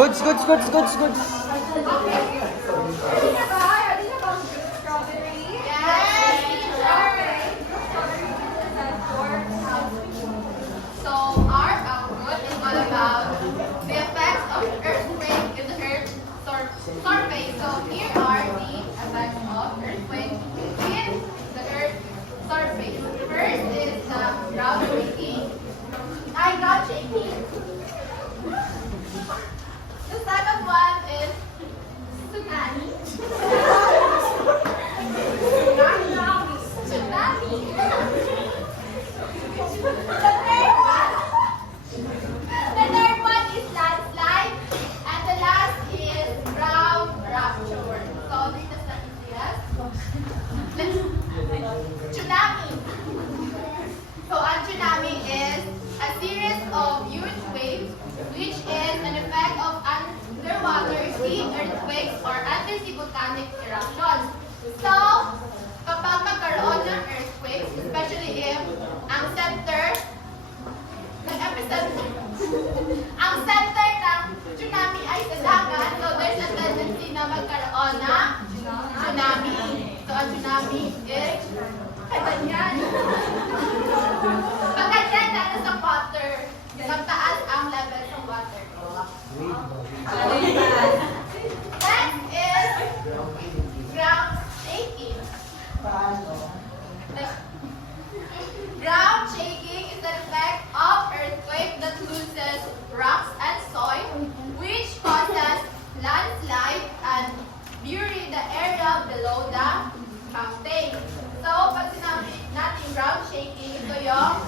Goods, goods, goods, goods, goods. So our output is all about the effects of earthquake in the Earth's surface. So here are the effects of earthquake in the Earth's surface. First is the ground shaking. Ground shaking. The second one is tsunami. Tsunami. The third one is landslide, and the last is ground rupture. So this is the easiest. Tsunami. So a tsunami is a series of huge waves which is an effect of underwater sea earthquakes or anti-volcanic eruptions. So, kapag magkaroon ng earthquakes, especially if ang center ng epicenter, ang center ng tsunami ay sa dagat, so there's a tendency na magkaroon ng tsunami. So, a tsunami is kaganyan. Pagkanyan na sa water, magtaas ang level ng water. Next is ground shaking. Ground shaking is the effect of earthquake that loses rocks and soil, which causes landslide and bury the area below the mountain. So, pag sinabi natin ground shaking, ito yung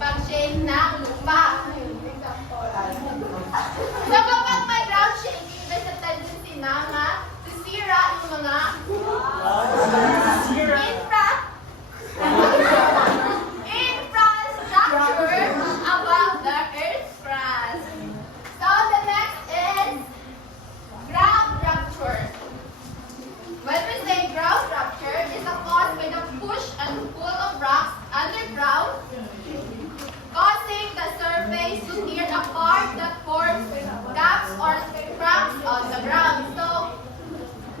pag-shake ng lupa. So, kapag may ground shaking, there's a tendency na sisira yung mga infrastructure above the earth's crust. So, the next is ground rupture. When we say ground rupture, it's caused by the push and pull of rocks underground, causing the surface to tear apart that forms gaps or cracks on the ground. So,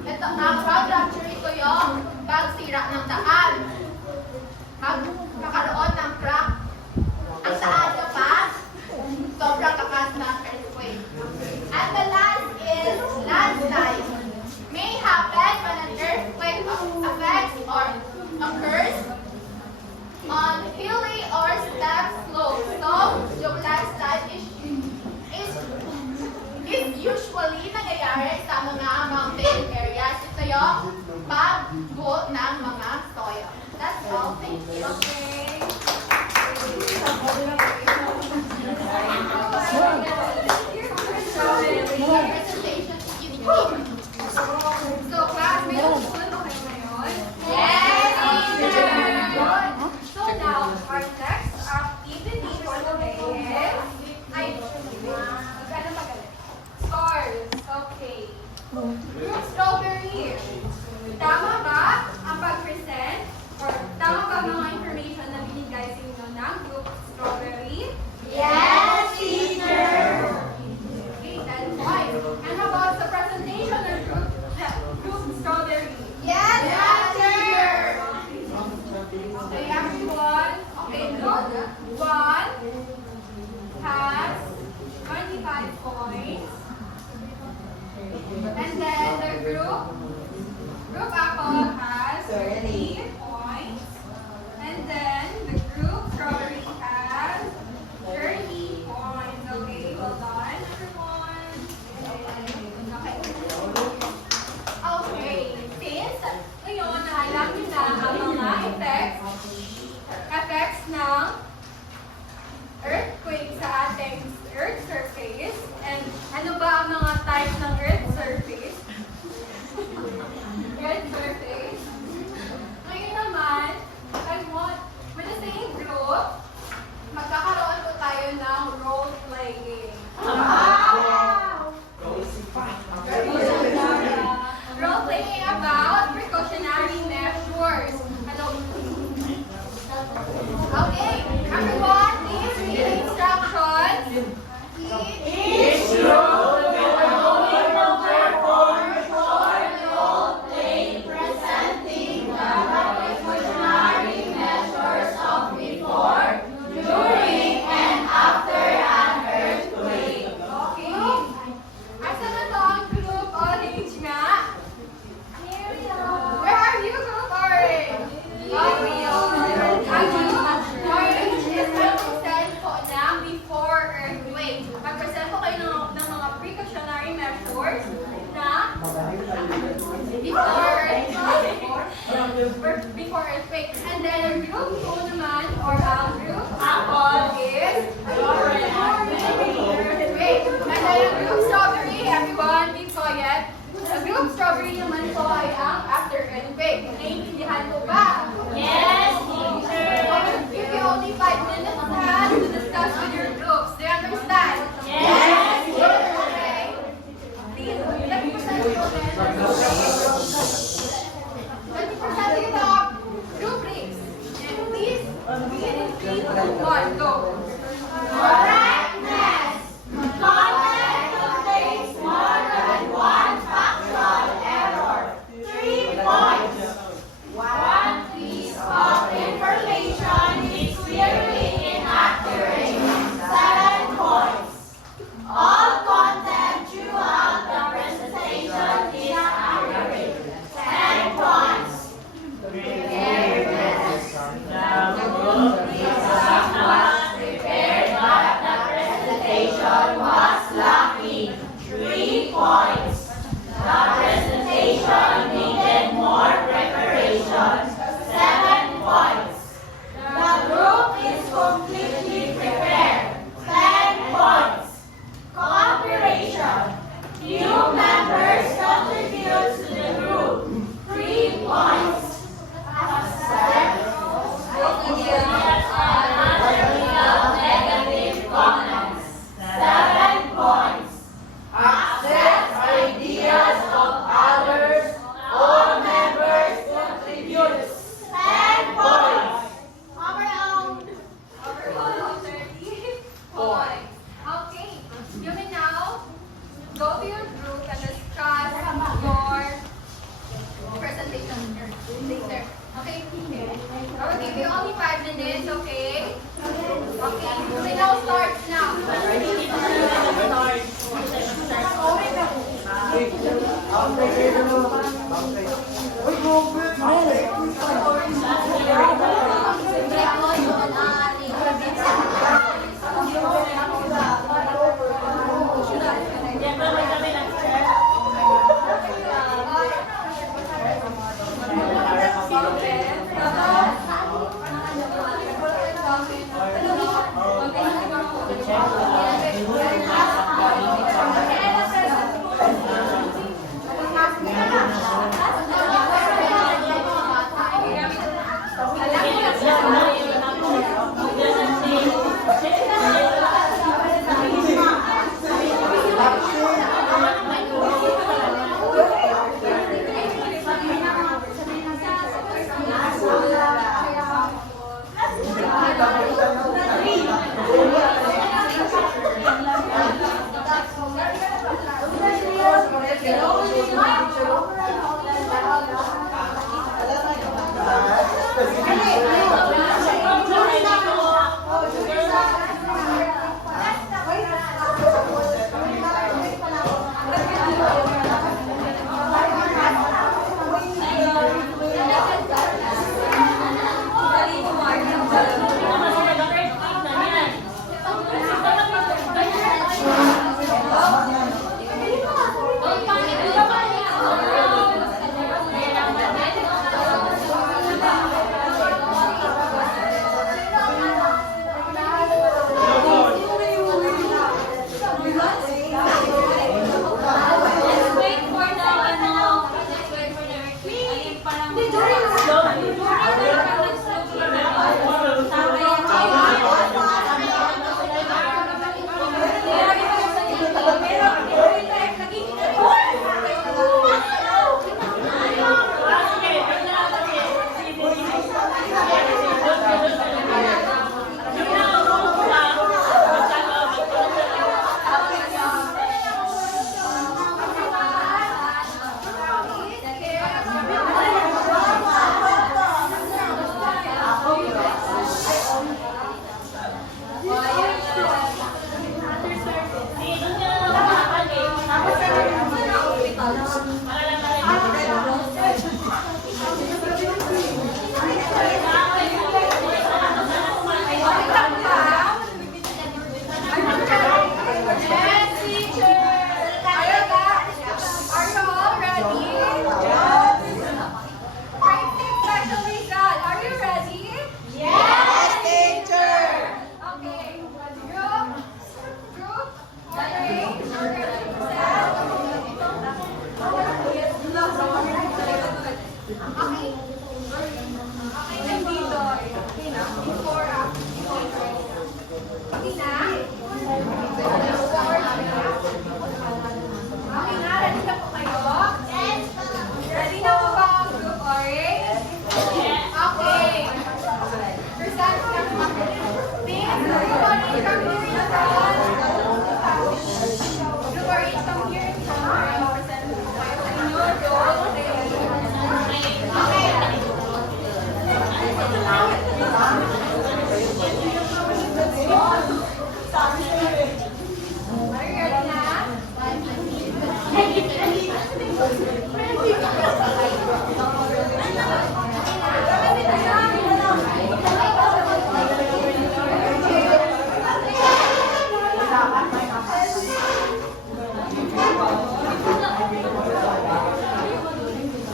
ito ang ground rupture, ito yung pagsira ng daan. Magkakaroon ng crack ang daan kapag sobrang lakas ng earthquake. And the last is landslide. May happen when an earthquake affects or occurs on hilly or steep slopes. So, yung landslide is usually nangyayari sa mga mountain areas. Ito yung paggo ng mga soil. That's all. Thank you. Presentation is unique. So, class, may natutunan ba kayo ngayon? Yes, teacher! So now, our next activity for today is, magkano magaling? Scores. Okay. Group strawberry. Tama ba ang pag-present? Or tama ba mga information na binigay sa inyo ng group strawberry? Yes, teacher! Okay, that's fine. And how about the presentation of group strawberry? Yes, teacher! Okay, everyone. Okay, look. One has 25 points. And then the group apple has 30 points. And then the group strawberry has 30 points. Okay, well done, everyone. Okay, since ngayon alam niyo na ang mga effects ng earthquake sa ating earth surface, and ano ba ang mga types ng earth surface? group strawberry naman po ay ang after earthquake. Naiintindihan mo ba? Yes, teacher. I will give you only 5 minutes na to discuss with your groups. Do you understand? Yes. Okay. Please, let me present you then. Let me present you the rubrics. And please, begin in 3, 2, 1, go. Correctness. Content contains more than one factual error. 3 points. One piece of information is clearly inaccurate. 7 points. All content throughout the presentation is accurate. 10 points. Preparedness. The group is somewhat prepared, but the presentation was lacking. 3 points. The presentation needed more preparation. 7 points. The group is completely prepared. 10 points. Cooperation. New members contribute to the group. 3 points. Accept. Opinions and unreal negative comments. 7 points. Accept ideas of others. All members contribute. 10 points. Around. Overall, 30 points. Okay, you may now go to your group and discuss your presentation later. Okay? I will give you only 5 minutes, okay? Okay, you may now start now. That's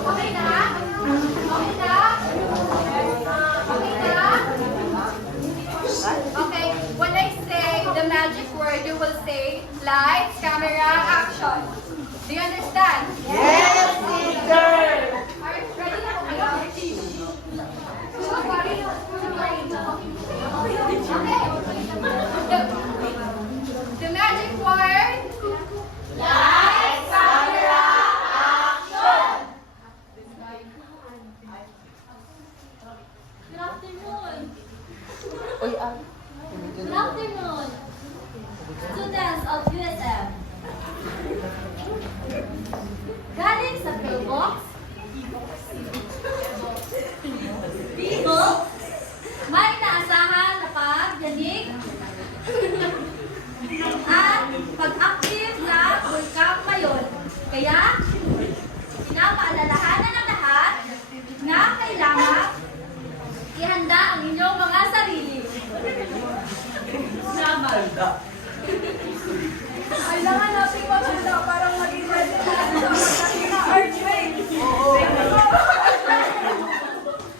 Okay na? Okay na? Okay na? Okay, when I say the magic word, you will say lights, camera, action. Do you understand? Yes, teacher! Are you ready na po kayo? Okay. The magic word. Lights, camera, action. Good afternoon. Good afternoon, students of USM. Galing sa Pillbox, dito, may naasahan na pagdanig at pag-active na World ngayon. Kaya, pinapaalalahanan ng lahat na kailangan ihanda ang inyong mga sarili. Naman. Kailangan natin maghanda para maging ready tayo sa earthquake.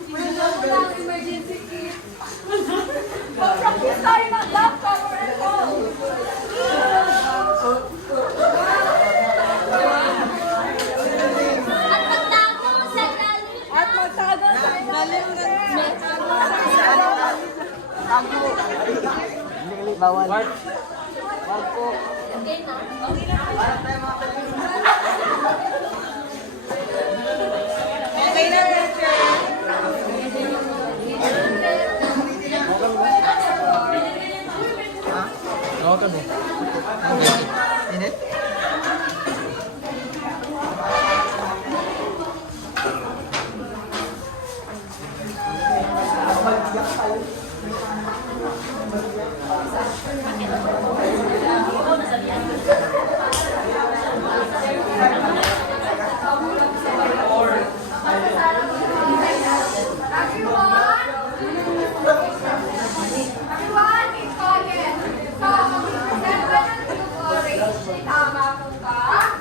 Sinunod mo lang emergency kit. Mag-practice tayo ng lab cover and all. At magtago sa ilalim. Bawal. Bawal po. Okay na, teacher. Okay mo. Init? Everyone, keep quiet. So, mag-present ka ng group orange. Tama po ba?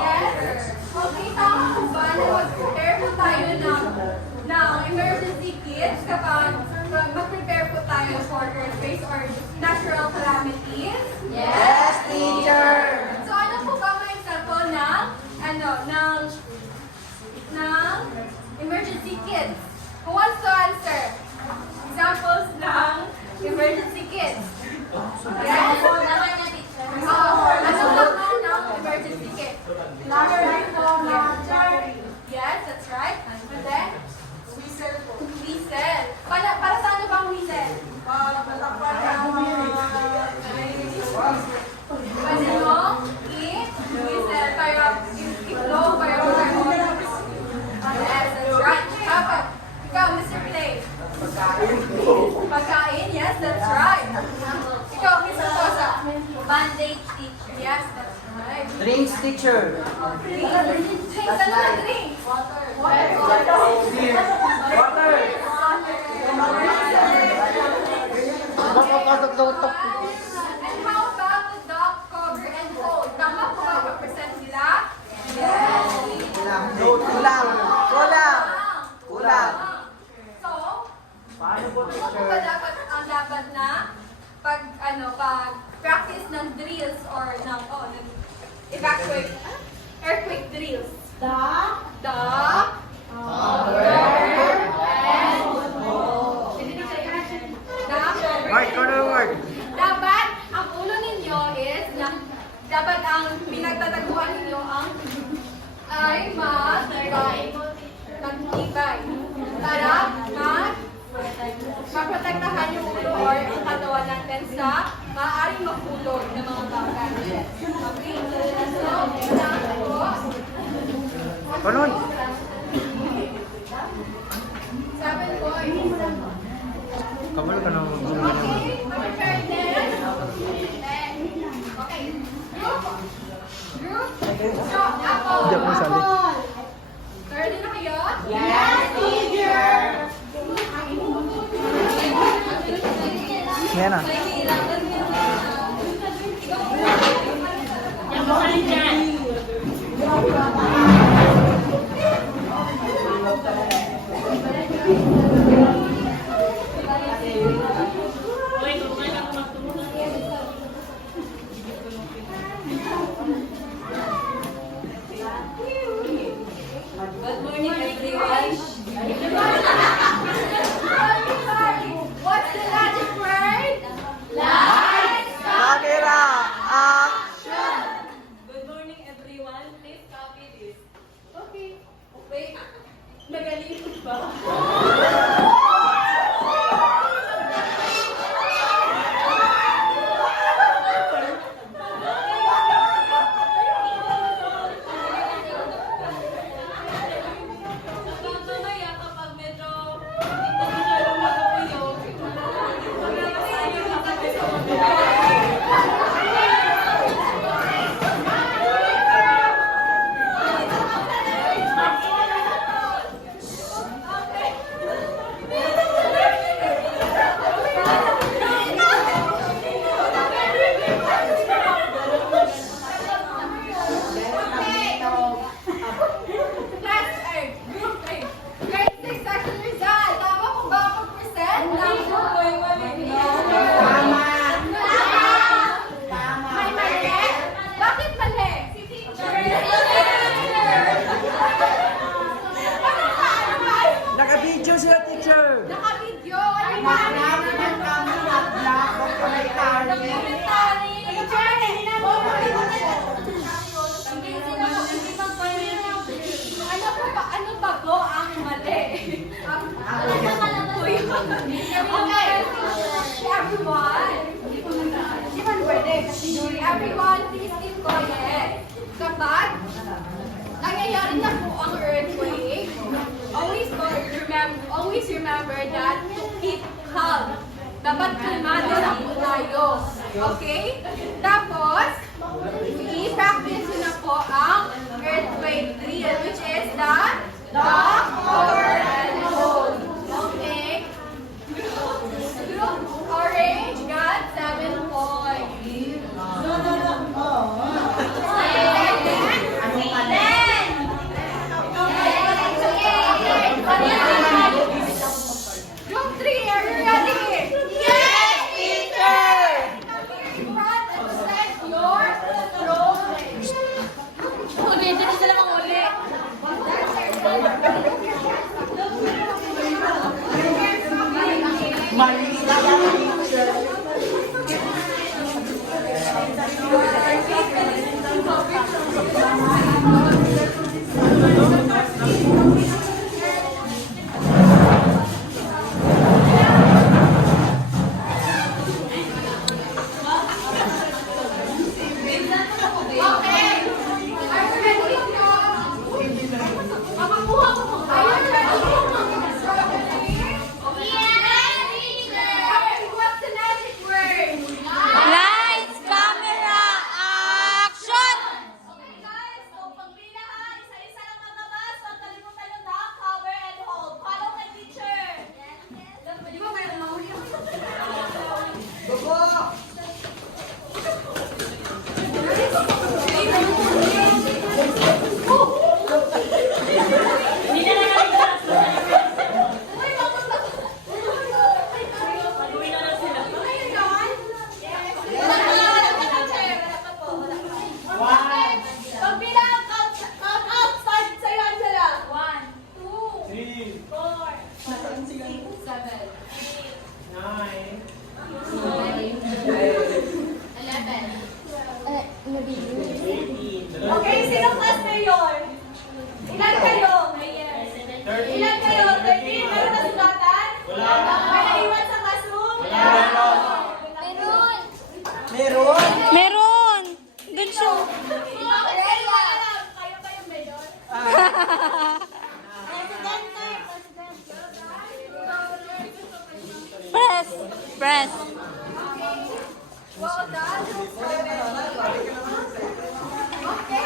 Yes. Okay, tama po ba na mag-prepare po tayo ng emergency kits kapag mag-prepare po tayo for earthquakes or natural calamities? Yes, teacher! So, ano po ba mga example ng emergency kits? Who wants to answer? Examples ng emergency kits. Yes? Naman niya, teacher. Ano naman ng emergency kit? Yes, that's right. And then? Whistle. Para sa ano ba ang whistle? Pwede mo i-whistle para i-blow para yes, that's right. Dapat. Ikaw, Mr. Play. Pagkain, yes, that's right. Ikaw, Mr. Cosa. Bandage, teacher. Yes, that's right. Drinks, teacher. Drinks. Ano na drinks? Water. Nakapasok daw ito. And how about the dog cover and hold? Tama po ba pag-present sila? Yes. Kulang. So, Paano po, ano po ba dapat na pag practice ng drills or ng earthquake drills? The Word. Dapat ang ulo ninyo is dapat ang pinagtataguan ninyo ay matibay para maprotektahan yung ulo or ang katawan natin sa maaaring mahulog ng mga bagay. Okay? So, Panon. 7 boys. Kamal ka na Okay, prepare this. Apple. Hindi ako masali. Ready na kayo? Yes, teacher! Yan na. What's the magic word? Camera, action! Good morning, everyone. Please copy this. Okay. Wait. Magaling ba? Mamaya kapag medyo hindi pa masyadong mag-uyog, magkakasaya ka kami sa mga Class A, Group A. Grade 6 section result. Tama kung ba ako present? May mali? Bakit mali? Naka-video sila, teacher! Naka-video. Ano ba? Documentary. Teacher, hindi na po. Ano ba po ang mali? Okay. Everyone. Di ba pwede? Everyone, please keep quiet. Kapag nangyayari na po ang earthquake, always remember that to keep calm. Dapat kalmado lang po tayo. Okay? Tapos, i-practice nyo na po ang earthquake drill, which is the duck, cover, and hold. Okay? Group orange got 7 points. Group 3, are you ready? Yes, teacher! In front and set your throne. Uli, dito sila mga uli. Mali na yan, teacher! Okay. Are you ready? Mamakuha ko mo. Are you ready? Yes, teacher! Okay, what's the magic word? Lights, camera, action! Okay guys, so pagpila ha, isa-isa lang maglabas, huwag kalimutan yung duck, cover, and hold. Follow my teacher. Di ba may mahuli ako? Pagbilang, count out. Start sa'yo, Angela. 1, 2, 4, 5, 6, 7, 11. Okay, sino class mayor? Ilan kayo? Ilan kayo? 13? Meron na sugatan? Wala. May naiwan sa classroom? Meron! Meron! Meron! Dun siya. Okay, wala. Kayo ba yung mayor? Press! Press! Well done. Okay,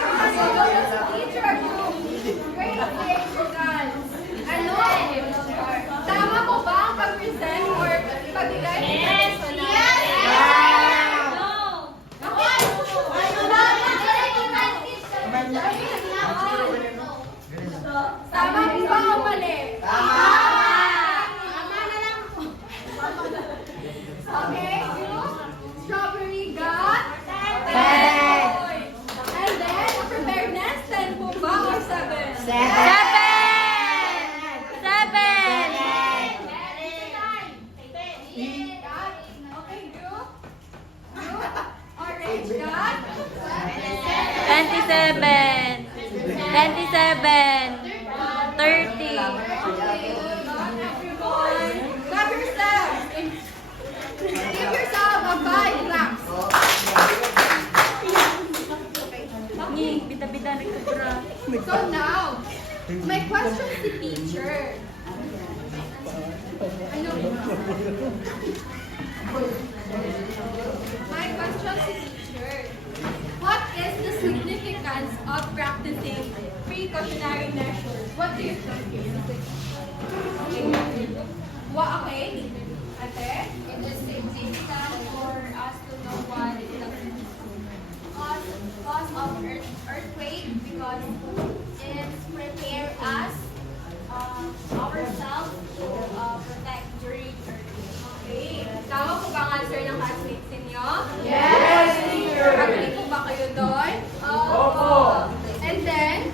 27, 27, 30. Clap yourself. Give yourself a 5 claps. Ni, bida-bida nagkubra. So now, my question to teacher. Ano? My question to teacher. What is the significance of practicing precautionary measures? What do you think? What, okay? Ate? It is significant for us to know what is the cause of earthquake because it prepare us ourselves to protect during earthquake. Okay. Tama po ba ang answer ng classmates ninyo? Yes, teacher. Agree po ba kayo doon? Opo. And then,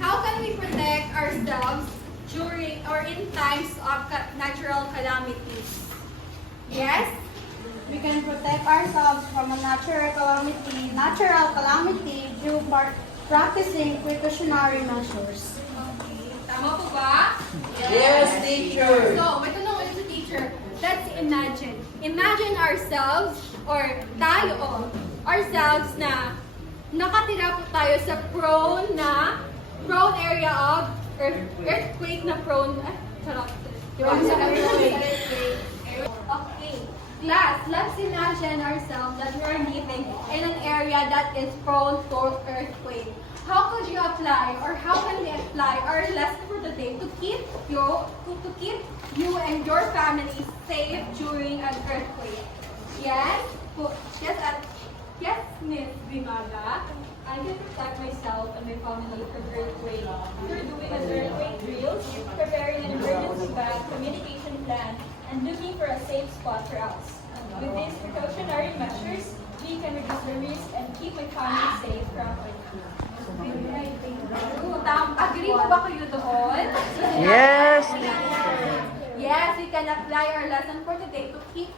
how can we protect ourselves during or in times of natural calamities? Yes, we can protect ourselves from a natural calamity through practicing precautionary measures. Okay. Tama po ba? Yes, teacher. So, may tanong ulit sa teacher. Let's imagine. Imagine ourselves or tayo ourselves na nakatira po tayo sa prone area of earthquake na prone. Charot. Prone sa earthquake. Okay. Class, let's imagine ourselves that we are living in an area that is prone to earthquake. How could you apply or how can we apply our lesson for today to keep you and your family safe during an earthquake? Yes? Yes, Miss Bimada. I can protect myself and my family from earthquake through doing an earthquake drill, preparing an emergency bag, communication plan, and looking for a safe spot for us. With these precautionary measures, we can reduce the risk and keep my family safe from earthquake. Agree po ba kayo doon? Yes. Yes, we can apply our lesson for today to keep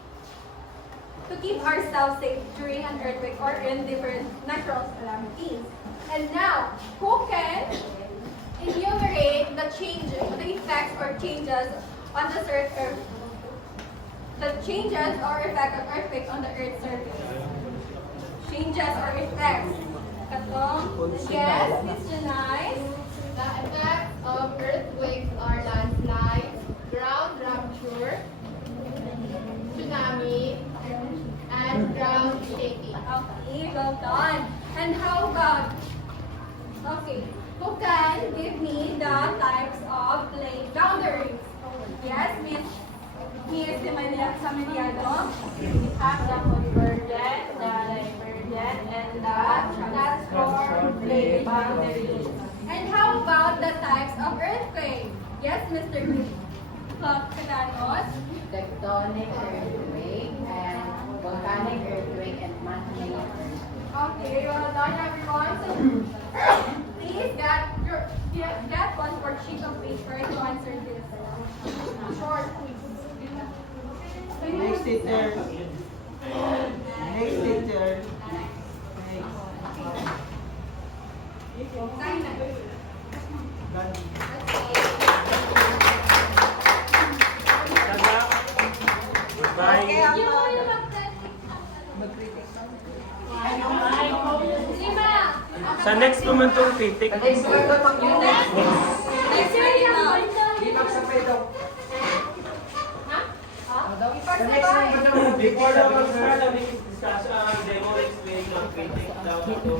ourselves safe during an earthquake or in different natural calamities. And now, who can enumerate the effects or changes on the earth, the changes or effect of earthquake on the earth's surface? Changes or effects? Katong? Yes, Miss Janai? The effects of earthquakes are landslides, ground rupture, tsunami, and ground shaking. Okay, well done. And how about, okay, who can give me the types of lake boundaries? Yes, Miss Samediano? We have the convergent, the divergent, and the transformed plate boundaries. And how about the types of earthquake? Yes, Mr. Kaganos? Tectonic earthquake, and volcanic earthquake, and magnetic earthquake. Okay, well done everyone. So, please get one for sheet of paper to answer this. Short quiz. Next teacher. Next teacher. Okay, ako. Sa next naman itong titik. Next year na. Before na mag-start, we discuss demo explaining ng titik. Dapat ito.